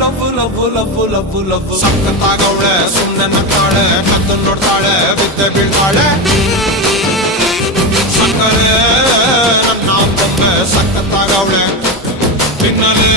love love love love love ಸಕ್ಕತ್ತಾಗವಳೆ ಸುಮ್ಮನೆ ನಕ್ಕಾಳೆ ಕತ್ತು ನೋಡ್ತಾಳೆ ಬಿದ್ದೆ ಬೀಳ್ತಾಳೆ ಸಕ್ಕರೆ ನನ್ನ ಬೊಮ್ಮೆ ಸಕ್ಕತ್ತಾಗವಳೆ ತಿನ್ನಲೇ